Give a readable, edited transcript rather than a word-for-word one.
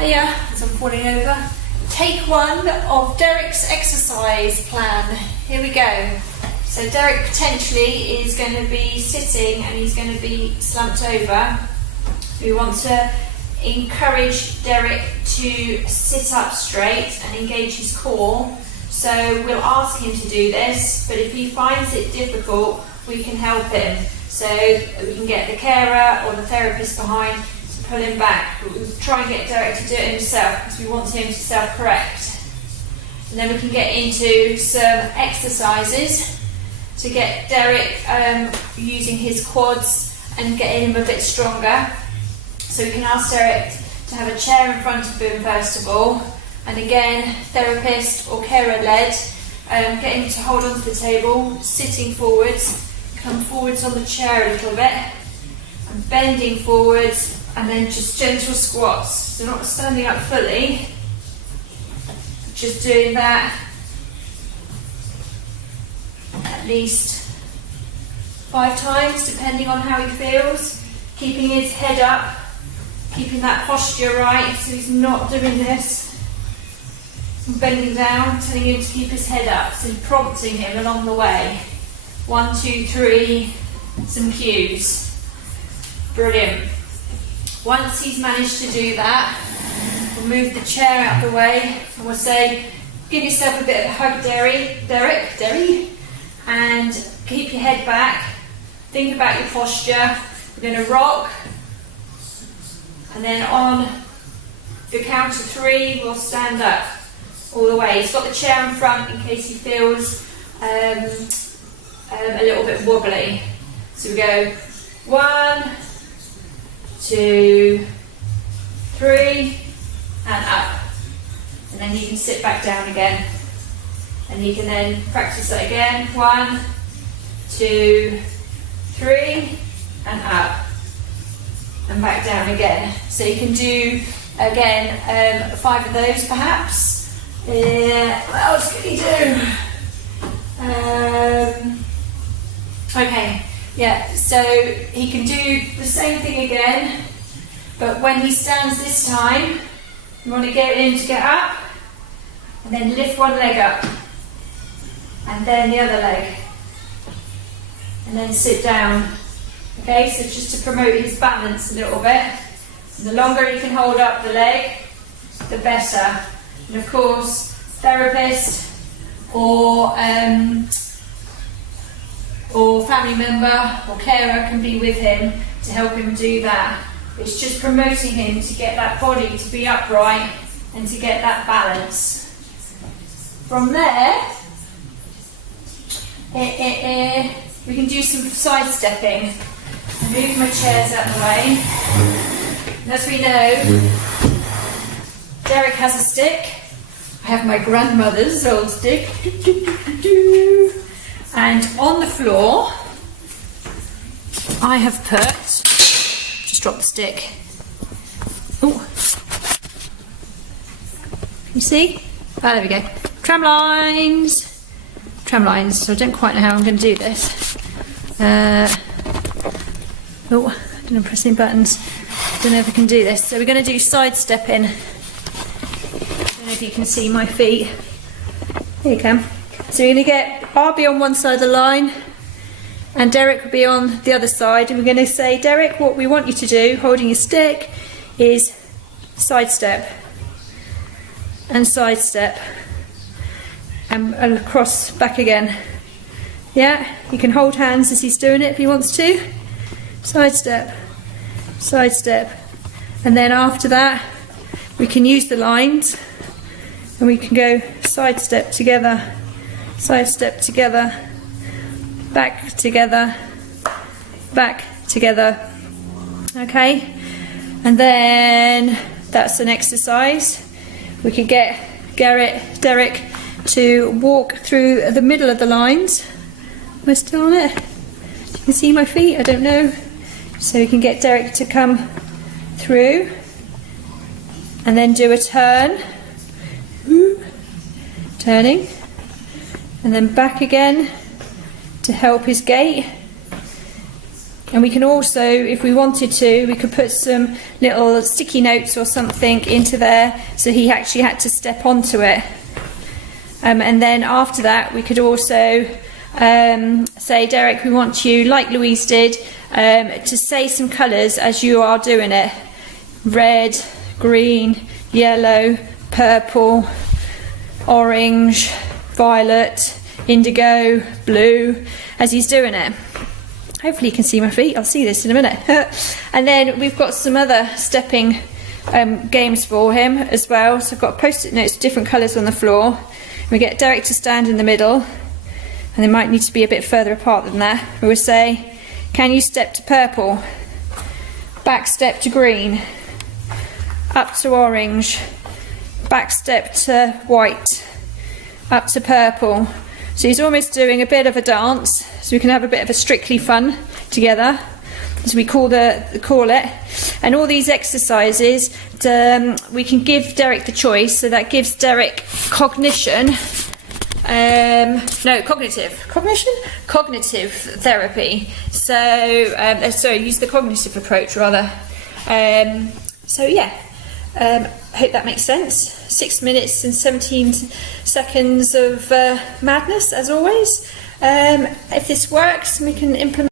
Hiya, as I'm falling over. Take one of Derek's exercise plan. Here we go. So Derek potentially is going to be sitting and he's going to be slumped over. We want to encourage Derek to sit up straight and engage his core. So we'll ask him to do this, but if he finds it difficult, we can help him. So we can get the carer or the therapist behind to pull him back. But we'll try and get Derek to do it himself because we want him to self-correct. And then we can get into some exercises to get Derek using his quads and getting him a bit stronger. So we can ask Derek to have a chair in front of him first of all, and again, therapist or carer led, get him to hold onto the table, sitting forwards, come forwards on the chair a little bit, and bending forwards, and then just gentle squats. So not standing up fully, just doing that at least 5 times, depending on how he feels. Keeping his head up, keeping that posture right, so he's not doing this. And bending down, telling him to keep his head up, so prompting him along the way. 1, 2, 3, some cues. Brilliant. Once he's managed to do that, we'll move the chair out of the way and we'll say, give yourself a bit of a hug, Derek, and keep your head back. Think about your posture. We're going to rock, and then on the count of 3, we'll stand up all the way. He's got the chair in front in case he feels a little bit wobbly. So we go 1, 2, 3, and up. And then he can sit back down again. And he can then practice that again. 1, 2, 3, and up. And back down again. So you can do, again, 5 of those perhaps. What else can he do? Okay, yeah, so he can do the same thing again, but when he stands this time, you want to get him to get up, and then lift one leg up, and then the other leg, and then sit down. Okay, so just to promote his balance a little bit. And the longer he can hold up the leg, the better. And of course, therapist or family member or carer can be with him to help him do that. It's just promoting him to get that body to be upright and to get that balance. From there, we can do some sidestepping. Move my chairs out of the way. And as we know, Derek has a stick. I have my grandmother's old stick. And on the floor, I have put, just drop the stick. Oh, can you see? Ah, there we go. Tram lines. So I don't quite know how I'm going to do this. Oh, I don't know, pressing buttons. Don't know if I can do this. So we're going to do sidestepping. I don't know if you can see my feet. There you come. So you're going to get, I'll be on one side of the line and Derek will be on the other side, and we're going to say, Derek, what we want you to do, holding your stick, is sidestep and sidestep and across back again. Yeah, you can hold hands as he's doing it if he wants to. Sidestep, sidestep, and then after that we can use the lines and we can go sidestep together, back together, back together. Okay, and then that's an exercise. We could get Derek to walk through the middle of the lines. Am I still on it? You can see my feet, I don't know. So we can get Derek to come through and then do a turn, turning, and then back again to help his gait. And we can also, if we wanted to, we could put some little sticky notes or something into there so he actually had to step onto it. And then after that we could also say, Derek, we want you, like Louise did, to say some colours as you are doing it. Red, green, yellow, purple, orange, violet, indigo, blue, as he's doing it. Hopefully you can see my feet, I'll see this in a minute. And then we've got some other stepping games for him as well. So I've got post-it notes, different colours on the floor. We get Derek to stand in the middle, and they might need to be a bit further apart than that. We would say, can you step to purple, back step to green, up to orange, back step to white, up to purple. So he's almost doing a bit of a dance, so we can have a bit of a Strictly fun together, as we call it. And all these exercises, we can give Derek the choice, so that gives Derek cognitive therapy. So use the cognitive approach rather. So yeah, hope that makes sense. 6 minutes and 17 seconds of madness, as always. If this works, we can implement